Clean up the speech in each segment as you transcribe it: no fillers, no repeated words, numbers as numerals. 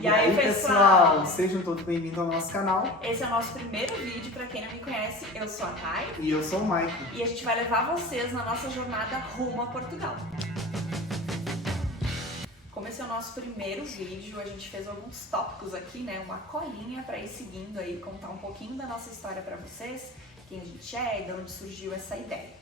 E aí, pessoal, sejam todos bem-vindos ao nosso canal. Esse é o nosso primeiro vídeo, pra quem não me conhece, eu sou a Thay. E eu sou o Mike. E a gente vai levar vocês na nossa jornada rumo a Portugal. Como esse é o nosso primeiro vídeo, a gente fez alguns tópicos aqui, né? Uma colinha pra ir seguindo aí, contar um pouquinho da nossa história pra vocês, quem a gente é e de onde surgiu essa ideia.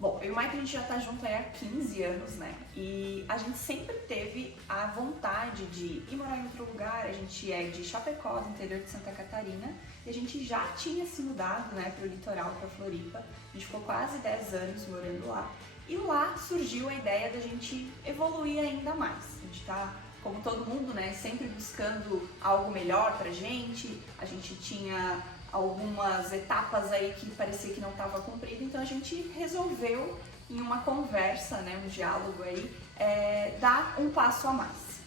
Bom, eu e o Mike, a gente já tá junto aí há 15 anos, né? E a gente sempre teve a vontade de ir morar em outro lugar. A gente é de Chapecó, do interior de Santa Catarina, e a gente já tinha se mudado, né, pro litoral, pra Floripa. A gente ficou quase 10 anos morando lá. E lá surgiu a ideia da gente evoluir ainda mais. A gente tá, como todo mundo, né, sempre buscando algo melhor pra gente. A gente tinha algumas etapas aí que parecia que não estava cumprido, então a gente resolveu, em uma conversa, né, um diálogo aí, dar um passo a mais.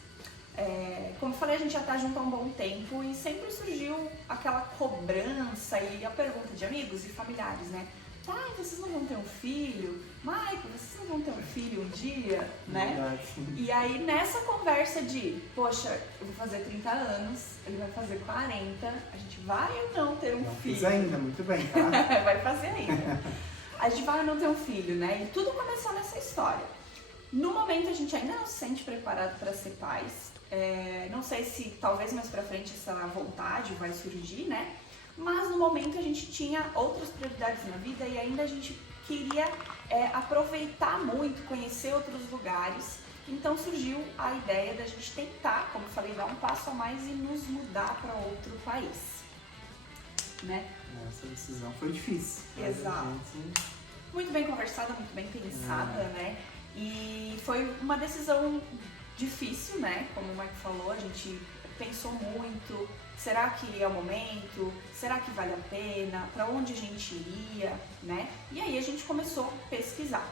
Como eu falei, a gente já está junto há um bom tempo e sempre surgiu aquela cobrança e a pergunta de amigos e familiares, né? Ai, vocês não vão ter um filho? Mike, vocês não vão ter um filho um dia? Né? Verdade. E aí nessa conversa de, poxa, eu vou fazer 30 anos, ele vai fazer 40, a gente vai ou não ter um filho? Fiz ainda, muito bem, tá? Vai fazer ainda. A gente vai ou não ter um filho, né? E tudo começou nessa história. No momento a gente ainda não se sente preparado para ser pais. Não sei se talvez mais pra frente essa vontade vai surgir, né? Mas no momento a gente tinha outras prioridades na vida e ainda a gente queria aproveitar muito, conhecer outros lugares. Então surgiu a ideia da gente tentar, como eu falei, dar um passo a mais e nos mudar para outro país, né? Essa decisão foi difícil. Exato. Muito bem conversada, muito bem pensada, né? E foi uma decisão difícil, né? Como o Mike falou, a gente pensou muito. Será que é o momento? Será que vale a pena? Para onde a gente iria, né? E aí a gente começou a pesquisar.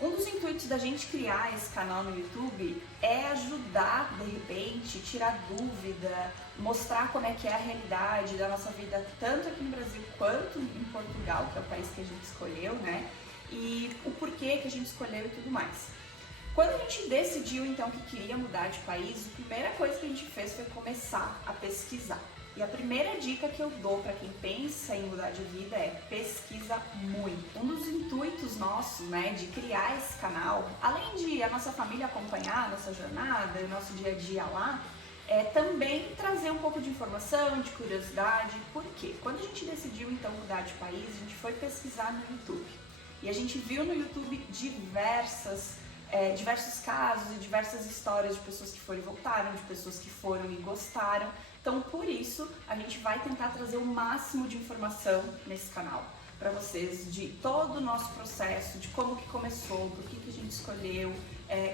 Um dos intuitos da gente criar esse canal no YouTube é ajudar, de repente, tirar dúvida, mostrar como é que é a realidade da nossa vida, tanto aqui no Brasil quanto em Portugal, que é o país que a gente escolheu, né? E o porquê que a gente escolheu e tudo mais. Quando a gente decidiu, então, que queria mudar de país, a primeira coisa que a gente fez foi começar a pesquisar. E a primeira dica que eu dou para quem pensa em mudar de vida é pesquisa muito. Um dos intuitos nossos, né, de criar esse canal, além de a nossa família acompanhar a nossa jornada, o nosso dia a dia lá, é também trazer um pouco de informação, de curiosidade. Por quê? Quando a gente decidiu, então, mudar de país, a gente foi pesquisar no YouTube. E a gente viu no YouTube diversos casos e diversas histórias de pessoas que foram e voltaram, de pessoas que foram e gostaram. Então, por isso, a gente vai tentar trazer o máximo de informação nesse canal para vocês, de todo o nosso processo, de como que começou, do que a gente escolheu,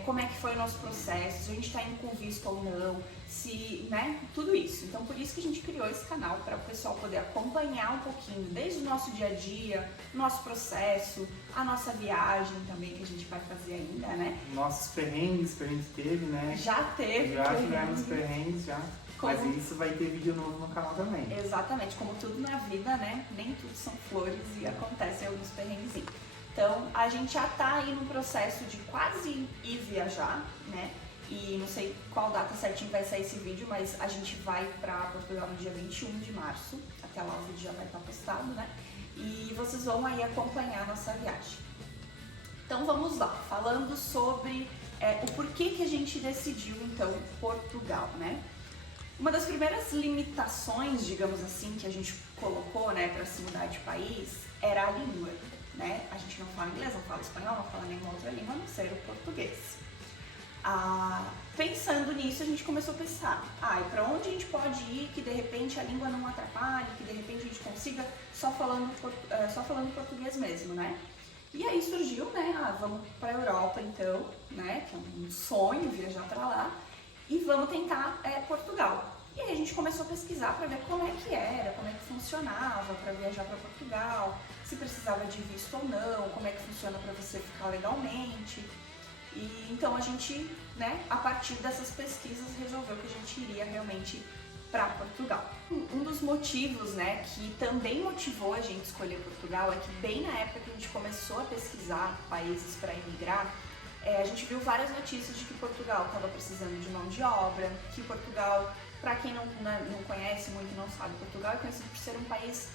como é que foi o nosso processo, se a gente está indo com visto ou não, se, né, tudo isso. Então, por isso que a gente criou esse canal, para o pessoal poder acompanhar um pouquinho, desde o nosso dia a dia, nosso processo, a nossa viagem também, que a gente vai fazer ainda, né? Nossos perrengues que a gente teve, né? Já teve. Já tivemos perrengues, já. Como... Mas isso vai ter vídeo novo no canal também. Exatamente, como tudo na vida, né? Nem tudo são flores e acontecem alguns perrenguezinhos. Então, a gente já tá aí no processo de quase ir viajar, né? E não sei qual data certinho vai sair esse vídeo, mas a gente vai pra Portugal no dia 21 de março. Até lá o vídeo já vai estar postado, né? E vocês vão aí acompanhar a nossa viagem. Então, vamos lá, falando sobre o porquê que a gente decidiu, então, Portugal, né? Uma das primeiras limitações, digamos assim, que a gente colocou, né, para se mudar de país era a língua, né? A gente não fala inglês, não fala espanhol, não fala nenhuma outra língua, a não ser o português. Pensando nisso, a gente começou a pensar, e para onde a gente pode ir que de repente a língua não atrapalhe, que de repente a gente consiga só falando português mesmo, né? E aí surgiu, né, vamos para a Europa então, né, que é um sonho viajar para lá. E vamos tentar Portugal. E aí a gente começou a pesquisar para ver como é que era, como é que funcionava para viajar para Portugal, se precisava de visto ou não, como é que funciona para você ficar legalmente. E então a gente, né, a partir dessas pesquisas, resolveu que a gente iria realmente para Portugal. Um dos motivos, né, que também motivou a gente escolher Portugal é que bem na época que a gente começou a pesquisar países para emigrar, A gente viu várias notícias de que Portugal estava precisando de mão de obra, que Portugal, para quem não conhece muito, não sabe, Portugal é conhecido por ser um país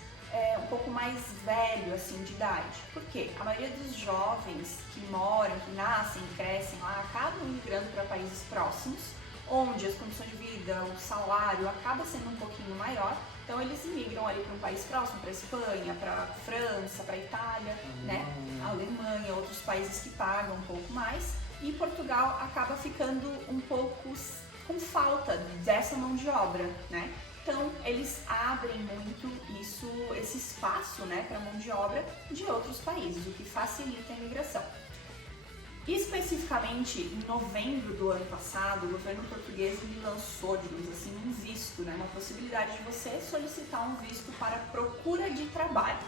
um pouco mais velho, assim, de idade. Por quê? A maioria dos jovens que moram, que nascem, crescem lá, acabam migrando para países próximos, onde as condições de vida, o salário acaba sendo um pouquinho maior. Então eles migram ali para um país próximo, para a Espanha, para a França, para a Itália, né? A Alemanha, outros países que pagam um pouco mais. E Portugal acaba ficando um pouco com falta dessa mão de obra, né? Então eles abrem muito esse espaço, né, para mão de obra de outros países, o que facilita a imigração. Especificamente, em novembro do ano passado, o governo português lançou, digamos assim, um visto, né, uma possibilidade de você solicitar um visto para procura de trabalho.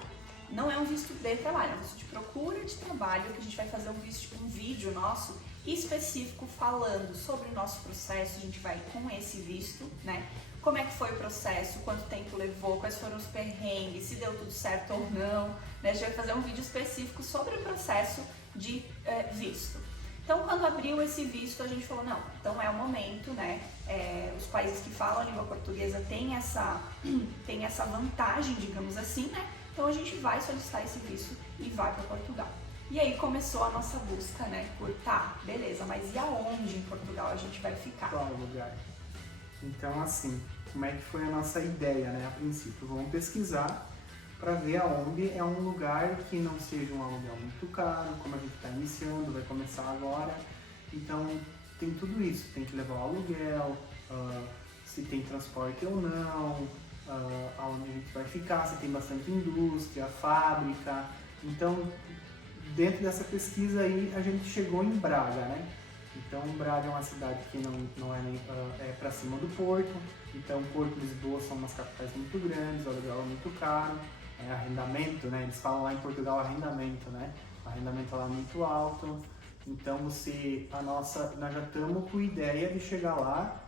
Não é um visto de trabalho, é um visto de procura de trabalho, que a gente vai fazer um vídeo nosso específico falando sobre o nosso processo. A gente vai com esse visto, né? Como é que foi o processo, quanto tempo levou, quais foram os perrengues, se deu tudo certo ou não, né? A gente vai fazer um vídeo específico sobre o processo de visto. Então, quando abriu esse visto, a gente falou, não, então é o momento, né? Os países que falam a língua portuguesa têm essa vantagem, digamos assim, né? Então a gente vai solicitar esse visto e vai para Portugal. E aí começou a nossa busca, né? Por beleza, mas e aonde em Portugal a gente vai ficar? Qual lugar? Então, assim, como é que foi a nossa ideia, né? A princípio, vamos pesquisar para ver aonde é um lugar que não seja um aluguel muito caro, como a gente está iniciando, vai começar agora. Então, tem tudo isso, tem que levar o aluguel, se tem transporte ou não, aonde a gente vai ficar, se tem bastante indústria, fábrica. Então, dentro dessa pesquisa aí, a gente chegou em Braga, né? Então, Braga é uma cidade que não é nem para cima do Porto. Então, Porto e Lisboa são umas capitais muito grandes, o aluguel é muito caro, arrendamento, né? Eles falam lá em Portugal arrendamento, né? O arrendamento lá é muito alto. Então, nós já estamos com a ideia de chegar lá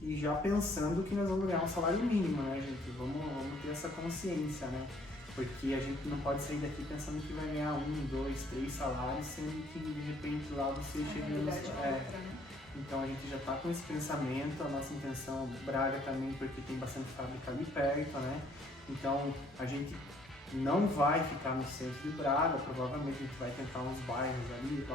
e já pensando que nós vamos ganhar um salário mínimo, né, gente? Vamos ter essa consciência, né? Porque a gente não pode sair daqui pensando que vai ganhar 1, 2, 3 salários, sendo que de repente lá você chega no... Então a gente já está com esse pensamento, a nossa intenção, Braga também, porque tem bastante fábrica ali perto, né? Então a gente não vai ficar no centro de Braga, provavelmente a gente vai tentar uns bairros ali,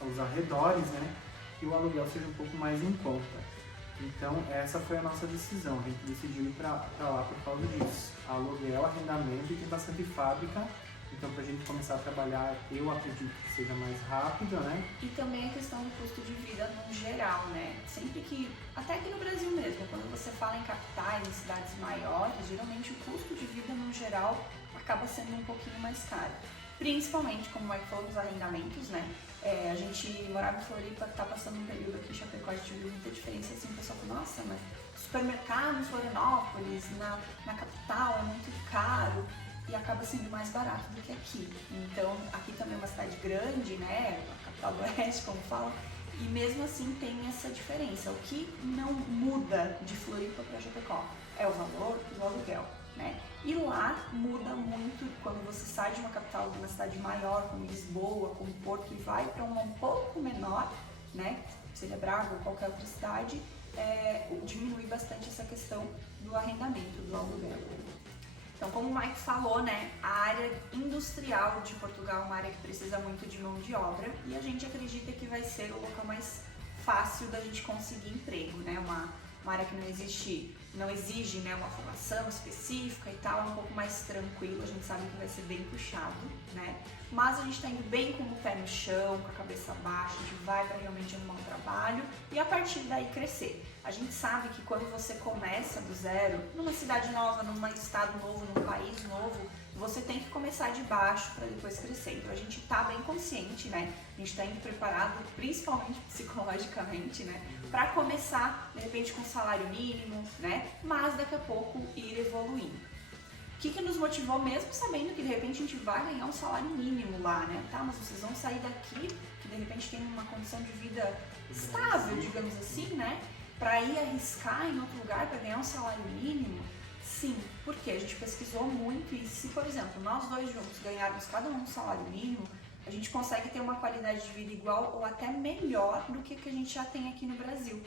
aos arredores, né? Que o aluguel seja um pouco mais em conta. Então essa foi a nossa decisão, a gente decidiu ir para lá por causa disso. Aluguel, arrendamento e tem bastante fábrica, então para a gente começar a trabalhar, eu acredito que seja mais rápido, né? E também a questão do custo de vida no geral, né? Sempre que, até aqui no Brasil mesmo, quando você fala em capitais, em cidades maiores, geralmente o custo de vida no geral acaba sendo um pouquinho mais caro. Principalmente, como o Mike falou, nos arrendamentos, né? A gente morava em Floripa, tá passando um período aqui em Chapecó, a gente viu muita diferença, assim, o pessoal falou, nossa, mas supermercado em Florianópolis, na capital, é muito caro e acaba sendo mais barato do que aqui. Então, aqui também é uma cidade grande, né, a capital do Oeste, como fala, e mesmo assim tem essa diferença. O que não muda de Floripa para Chapecó é o valor do aluguel, né? E lá muda muito quando você sai de uma capital, de uma cidade maior, como Lisboa, como Porto, e vai para uma um pouco menor, né? Seja Braga ou qualquer outra cidade, diminui bastante essa questão do arrendamento, do aluguel. Então, como o Mike falou, né, a área industrial de Portugal é uma área que precisa muito de mão de obra e a gente acredita que vai ser o local mais fácil da gente conseguir emprego, né? Uma área que não exige, né, uma formação específica e tal, é um pouco mais tranquilo, a gente sabe que vai ser bem puxado, né? Mas a gente está indo bem com o pé no chão, com a cabeça baixa, a gente vai para realmente arrumar um trabalho e a partir daí crescer. A gente sabe que quando você começa do zero, numa cidade nova, num estado novo, num país novo, você tem que começar de baixo para depois crescer. Então a gente está bem consciente, né? A gente está indo preparado, principalmente psicologicamente, né? Para começar, de repente, com salário mínimo, né? Mas daqui a pouco ir evoluindo. O que nos motivou mesmo sabendo que de repente a gente vai ganhar um salário mínimo lá, né? Tá, mas vocês vão sair daqui, que de repente tem uma condição de vida estável, digamos assim, né? Para ir arriscar em outro lugar para ganhar um salário mínimo? Sim, porque a gente pesquisou muito e se, por exemplo, nós dois juntos ganharmos cada um um salário mínimo, a gente consegue ter uma qualidade de vida igual ou até melhor do que a gente já tem aqui no Brasil.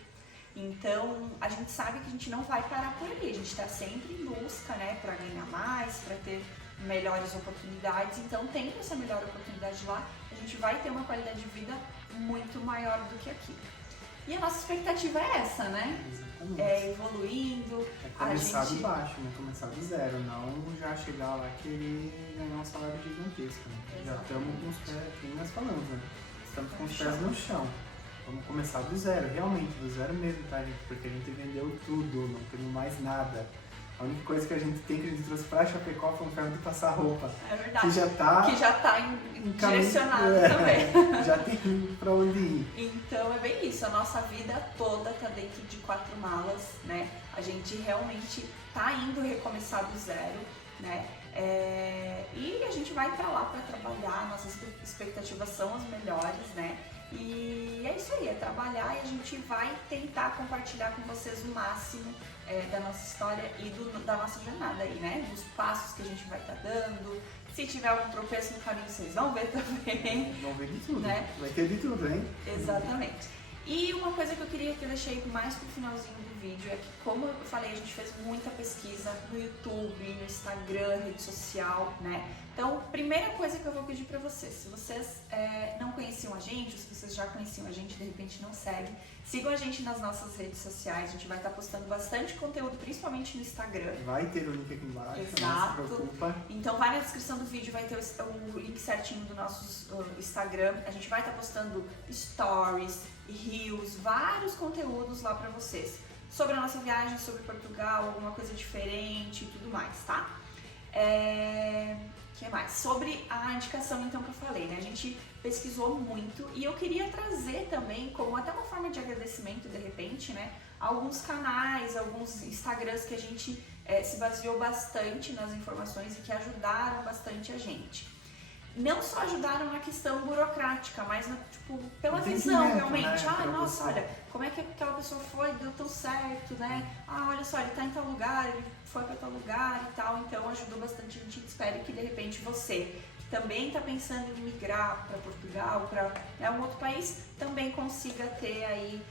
Então, a gente sabe que a gente não vai parar por ali, a gente está sempre em busca, né, para ganhar mais, para ter melhores oportunidades. Então, tendo essa melhor oportunidade lá, a gente vai ter uma qualidade de vida muito maior do que aqui. E a nossa expectativa é essa, né? Exatamente. É evoluindo. É começar a gente... de baixo, né? Começar do zero, não já chegar lá e querer ganhar um salário gigantesco, né? Já estamos com os pés, como nós falamos, né? Estamos com os pés no chão. Vamos começar do zero, realmente, do zero mesmo, tá, gente? Porque a gente vendeu tudo, não temos mais nada. A única coisa que a gente tem, que a gente trouxe pra Chapecó, foi um ferro de passar roupa. É verdade. Que já tá direcionado também. Já tem pra onde ir. Então é bem isso, a nossa vida toda tá dentro de 4 malas, né? A gente realmente tá indo recomeçar do zero, né? E a gente vai pra lá pra trabalhar, nossas expectativas são as melhores, né? E é isso aí, é trabalhar e a gente vai tentar compartilhar com vocês o máximo da nossa história e da nossa jornada aí, né? Dos passos que a gente vai estar dando. Se tiver algum tropeço no caminho, vocês vão ver também. Vão ver de tudo, né? Vai ter de tudo, hein? Exatamente. E uma coisa que eu queria que eu deixei mais pro finalzinho do vídeo é que, como eu falei, a gente fez muita pesquisa no YouTube, no Instagram, rede social, né? Então, primeira coisa que eu vou pedir pra vocês, se vocês não conheciam a gente, ou se vocês já conheciam a gente e de repente não seguem, sigam a gente nas nossas redes sociais, a gente vai estar postando bastante conteúdo, principalmente no Instagram. Vai ter o link aqui embaixo, Exato. não se preocupa. Então vai na descrição do vídeo, vai ter o link certinho do nosso Instagram. A gente vai estar postando stories, reels, vários conteúdos lá pra vocês. Sobre a nossa viagem, sobre Portugal, alguma coisa diferente e tudo mais, tá? Que mais? Sobre a indicação então que eu falei, né? A gente pesquisou muito e eu queria trazer também, como até uma forma de agradecimento de repente, né? Alguns canais, alguns Instagrams que a gente se baseou bastante nas informações e que ajudaram bastante a gente. Não só ajudaram na questão burocrática, mas pela visão realmente. Né, Nossa, olha, como é que aquela pessoa foi, deu tão certo, né? Olha só, ele tá em tal lugar, ele foi para tal lugar e tal, então ajudou bastante. A gente espera que de repente você, que também está pensando em migrar para Portugal, para um outro país, também consiga ter aí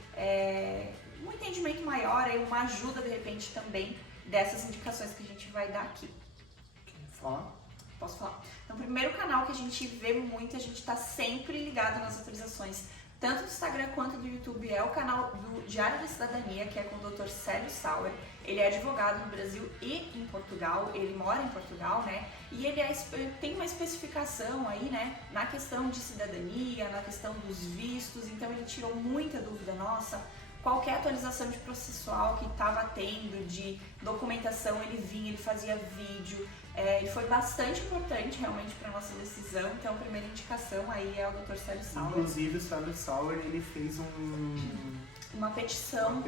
um entendimento maior, aí uma ajuda de repente também dessas indicações que a gente vai dar aqui. Posso falar? Então, o primeiro canal que a gente vê muito, a gente está sempre ligado nas atualizações, tanto do Instagram quanto do YouTube, é o canal do Diário da Cidadania, que é com o Dr. Célio Sauer. Ele é advogado no Brasil e em Portugal, ele mora em Portugal, né? E ele tem uma especificação aí, né, na questão de cidadania, na questão dos vistos, então ele tirou muita dúvida nossa. Qualquer atualização de processual que estava tendo, de documentação, ele vinha, ele fazia vídeo. Ele foi bastante importante realmente para nossa decisão, então a primeira indicação aí é o Dr. Célio Sauer. Inclusive o Célio Sauer, ele fez uma petição,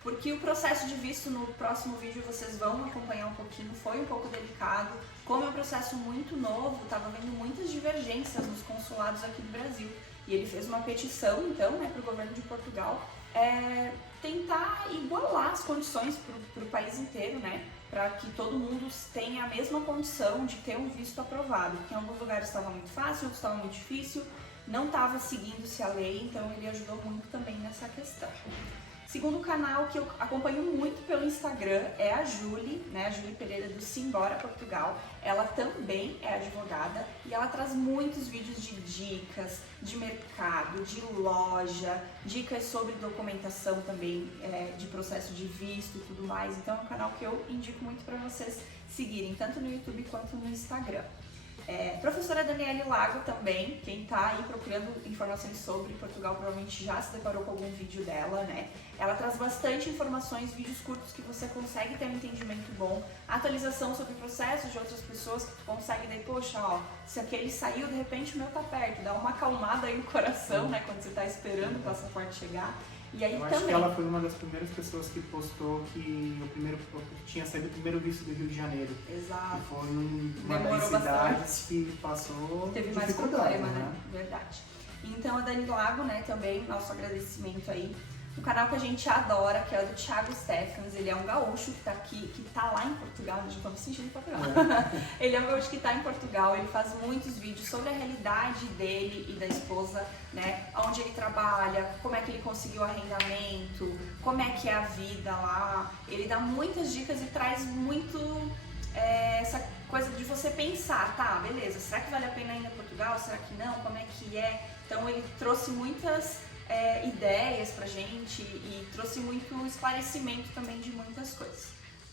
porque o processo de visto, no próximo vídeo vocês vão acompanhar um pouquinho, foi um pouco delicado. Como é um processo muito novo, estava havendo muitas divergências nos consulados aqui do Brasil. E ele fez uma petição, então, né, para o governo de Portugal tentar igualar as condições para o país inteiro, né, para que todo mundo tenha a mesma condição de ter um visto aprovado. Porque em alguns lugares estava muito fácil, outros estava muito difícil, não estava seguindo-se a lei, então ele ajudou muito também nessa questão. Segundo canal que eu acompanho muito pelo Instagram é a Julie, né? A Julie Pereira do Simbora Portugal. Ela também é advogada e ela traz muitos vídeos de dicas de mercado, de loja, dicas sobre documentação também, de processo de visto e tudo mais. Então é um canal que eu indico muito para vocês seguirem, tanto no YouTube quanto no Instagram. Professora Daniele Lago também, quem está aí procurando informações sobre Portugal provavelmente já se deparou com algum vídeo dela, né? Ela traz bastante informações, vídeos curtos que você consegue ter um entendimento bom, atualização sobre processos de outras pessoas que consegue daí, poxa, ó, se aquele saiu, de repente o meu tá perto, dá uma acalmada aí no coração, né, quando você tá esperando o passaporte chegar. E aí eu também. Acho que ela foi uma das primeiras pessoas que postou que tinha saído o primeiro visto do Rio de Janeiro. Exato. Que foi uma das cidades que passou teve mais problema, né? Verdade. Então a Dani Lago, né, também, nosso agradecimento aí. um canal que a gente adora, que é o do Thiago Stephens. Ele é um gaúcho que tá aqui, que tá lá em Portugal, já tô me sentindo em Portugal. Ele é um gaúcho que tá em Portugal, ele faz muitos vídeos sobre a realidade dele e da esposa, né? Onde ele trabalha, como é que ele conseguiu arrendamento, como é que é a vida lá. Ele dá muitas dicas e traz muito essa coisa de você pensar, tá, beleza, será que vale a pena ir a Portugal? Será que não? Como é que é? Então ele trouxe muitas ideias pra gente e trouxe muito esclarecimento também de muitas coisas.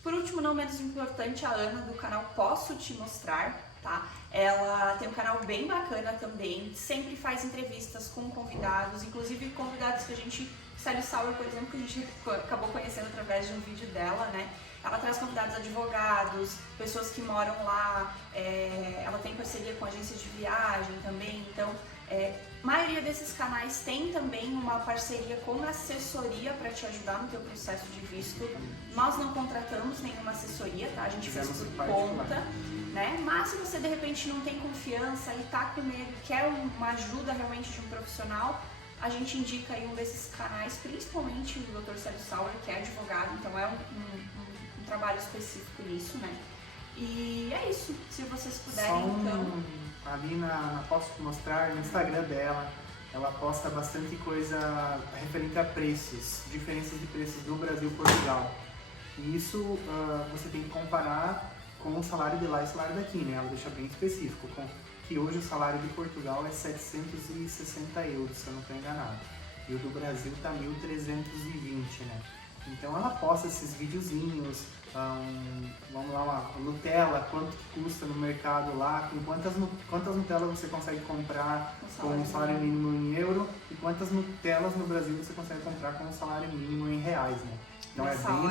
Por último, não menos importante, a Ana do canal Posso Te Mostrar, tá? Ela tem um canal bem bacana também, sempre faz entrevistas com convidados, inclusive convidados que a gente, Sally Sauer, por exemplo, que a gente acabou conhecendo através de um vídeo dela, né? Ela traz convidados advogados, pessoas que moram lá, ela tem parceria com agências de viagem também, então a maioria desses canais tem também uma parceria com assessoria para te ajudar no teu processo de visto. Nós não contratamos nenhuma assessoria, tá? A gente fez por conta, né? Mas se você de repente não tem confiança e tá com medo, quer uma ajuda realmente de um profissional, a gente indica aí um desses canais, principalmente o Dr. Sérgio Sauer, que é advogado, então é um trabalho específico nisso, né? E é isso, se vocês puderem, então... Ali Posso Te Mostrar, no Instagram dela, ela posta bastante coisa referente a preços, diferenças de preços do Brasil e Portugal. E isso você tem que comparar com o salário de lá e o salário daqui, né? Ela deixa bem específico, que hoje o salário de Portugal é 760 euros, se eu não estou enganado. E o do Brasil está 1.320, né? Então ela posta esses videozinhos, vamos lá, Nutella, quanto que custa no mercado lá, com quantas Nutellas você consegue comprar com um salário mínimo em euro e quantas Nutellas no Brasil você consegue comprar com um salário mínimo em reais, né? Então é bem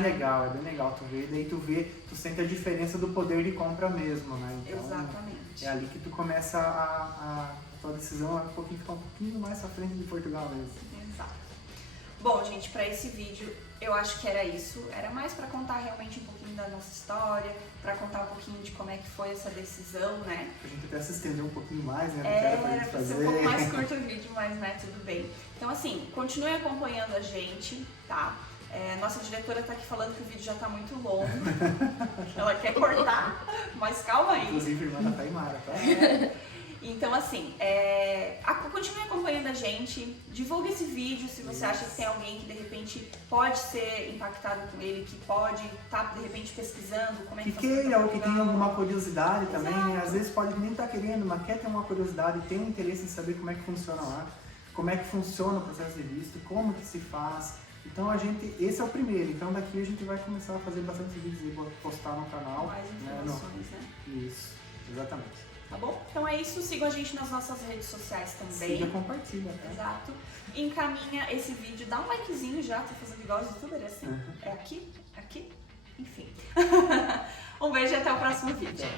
legal tu ver, daí tu sente a diferença do poder de compra mesmo, né? Então, exatamente. É ali que tu começa a tua decisão ficar um pouquinho mais à frente de Portugal mesmo. Exato. Bom, gente, para esse vídeo eu acho que era isso. Era mais para contar realmente um pouquinho da nossa história, para contar um pouquinho de como é que foi essa decisão, né? A gente até se estendeu um pouquinho mais, né? Era pra ser um pouco mais curto o vídeo, mas né, tudo bem. Então assim, continue acompanhando a gente, tá? Nossa diretora tá aqui falando que o vídeo já tá muito longo. Ela quer cortar, mas calma aí. Inclusive, irmã da Taimara, tá? Então assim, continue acompanhando a gente, divulgue esse vídeo se você acha que tem alguém que de repente pode ser impactado com ele, que pode estar de repente pesquisando como é que queira ou que tenha alguma curiosidade também, né? Às vezes pode nem estar querendo, mas quer ter uma curiosidade, tem um interesse em saber como é que funciona lá, como é que funciona o processo de visto, como que se faz. Então esse é o primeiro, então daqui a gente vai começar a fazer bastante vídeos e postar no canal. Mais informações, né? Isso, exatamente. Tá bom? Então é isso, sigam a gente nas nossas redes sociais também. Siga, compartilha. Tá? Exato. Encaminha esse vídeo, dá um likezinho já, tô fazendo igual os youtubers assim. É aqui, enfim. Um beijo e até o próximo vídeo.